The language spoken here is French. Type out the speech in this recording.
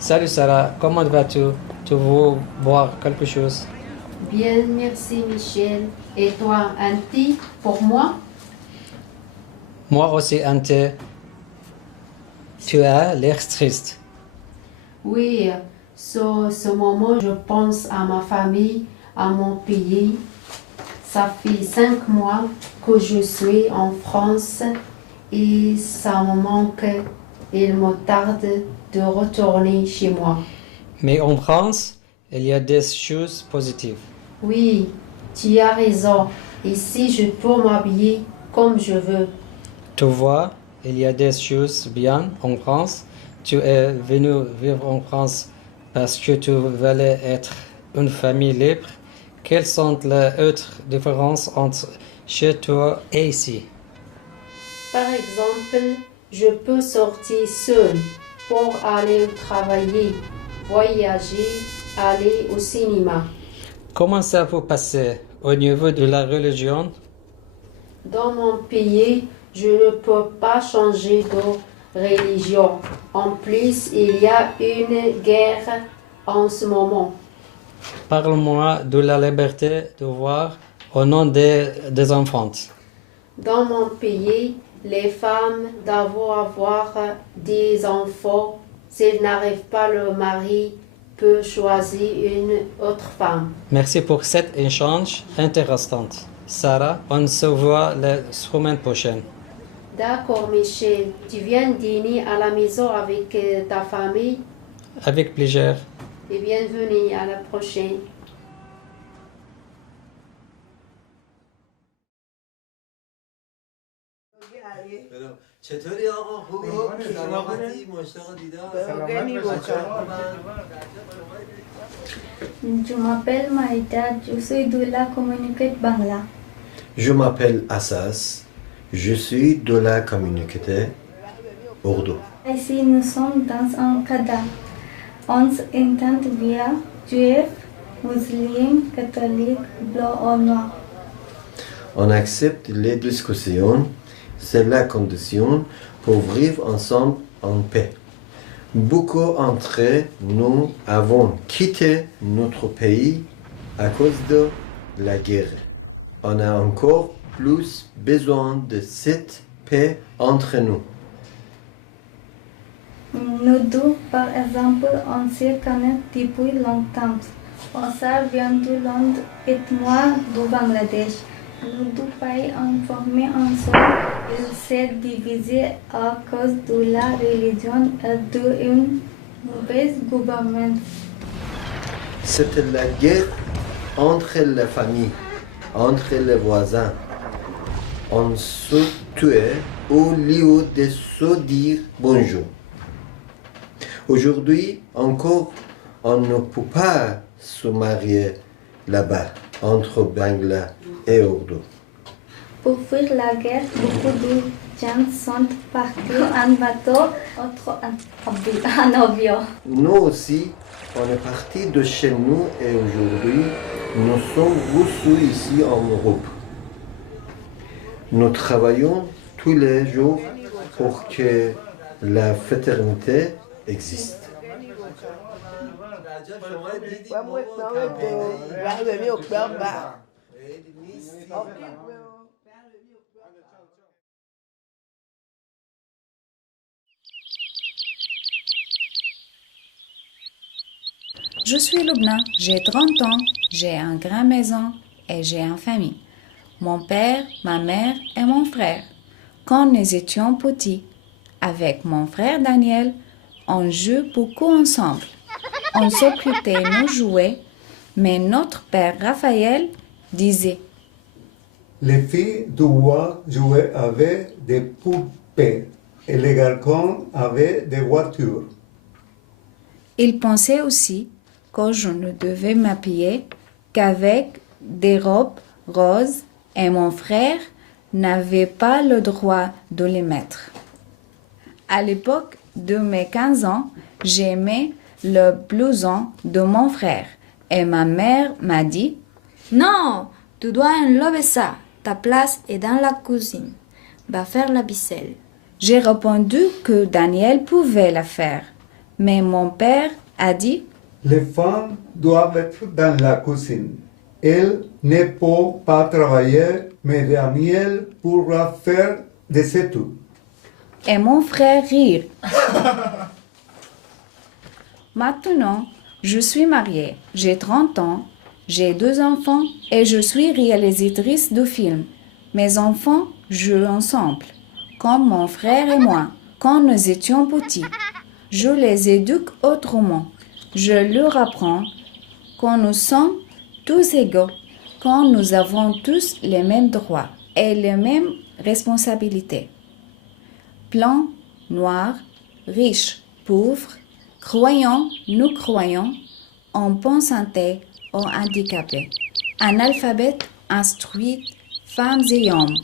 Salut Sarah, comment vas-tu? Tu veux boire quelque chose? Bien, merci Michel. Et toi, un thé pour moi? Moi aussi un thé. Tu as l'air triste. Oui, ce moment, je pense à ma famille, à mon pays. Ça fait 5 mois que je suis en France et ça me manque. Il me tarde de retourner chez moi. Mais en France, il y a des choses positives. Oui, tu as raison. Ici, je peux m'habiller comme je veux. Tu vois, il y a des choses bien en France. Tu es venu vivre en France parce que tu voulais être une famille libre. Quelles sont les autres différences entre chez toi et ici? Par exemple, je peux sortir seule pour aller travailler, voyager, aller au cinéma. Comment ça vous passe au niveau de la religion? Dans mon pays, je ne peux pas changer de religion. En plus, il y a une guerre en ce moment. Parle-moi de la liberté de voir au nom des enfants. Dans mon pays, les femmes doivent avoir des enfants. S'ils n'arrivent pas, le mari peut choisir une autre femme. Merci pour cet échange intéressant. Sarah, on se voit la semaine prochaine. D'accord, Michel. Tu viens dîner à la maison avec ta famille Avec plaisir. et bienvenue à la prochaine. چطوری آقا خوبی؟ سلامتی مشتاق دیدار Je m'appelle Maïda, je suis de la communauté Bangla. Je m'appelle Assas, je suis de la communauté Urdu. Ici, nous sommes dans un cadre. On entend via juifs, musulmans, catholiques, blancs ou noirs. On accepte les discussions, c'est la condition pour vivre ensemble en paix. Beaucoup d'entre nous avons quitté notre pays à cause de la guerre. On a encore plus besoin de cette paix entre nous. Nous deux, par exemple, on se connaît depuis longtemps. On vient de Londres et moi du Bangladesh. Nous deux pays ont formé un seul. Il s'est divisé à cause de la religion et d'une mauvaise gouvernance. C'était la guerre entre les familles, entre les voisins. On se tuait au lieu de se dire bonjour. Aujourd'hui encore, on ne peut pas se marier là-bas, entre Bangla et Urdu. Pour fuir la guerre, beaucoup de gens sont partis en bateau, d'autres en avion. Nous aussi, on est partis de chez nous et aujourd'hui, nous sommes reçus ici en Europe. Nous travaillons tous les jours pour que la fraternité existe. Je suis Lubna, j'ai 30 ans, j'ai une grande maison et j'ai une famille. Mon père, ma mère et mon frère. Quand nous étions petits, avec mon frère Daniel, on joue beaucoup ensemble. On s'occupait de nos jouets, mais notre père Raphaël disait: Les filles doivent jouer avec des poupées paix et les garçons avaient des voitures. Il pensait aussi que je ne devais m'habiller qu'avec des robes roses et mon frère n'avait pas le droit de les mettre. À l'époque de mes 15 ans, j'aimais le blouson de mon frère et ma mère m'a dit « Non, tu dois enlever ça. Ta place est dans la cuisine. Va faire la vaisselle. » J'ai répondu que Daniel pouvait la faire, mais mon père a dit « Les femmes doivent être dans la cuisine. Elle ne peut pas travailler, mais Daniel pourra faire de c'est tout. » Et mon frère rire. Maintenant, je suis mariée, j'ai 30 ans, j'ai 2 enfants et je suis réalisatrice de films. Mes enfants jouent ensemble, comme mon frère et moi, quand nous étions petits. Je les éduque autrement. Je leur apprends que nous sommes tous égaux, quand nous avons tous les mêmes droits et les mêmes responsabilités. Blanc, noir, riche, pauvre, croyant, nous croyons, en bonne santé ou handicapés, analphabètes, instruits, femmes et hommes.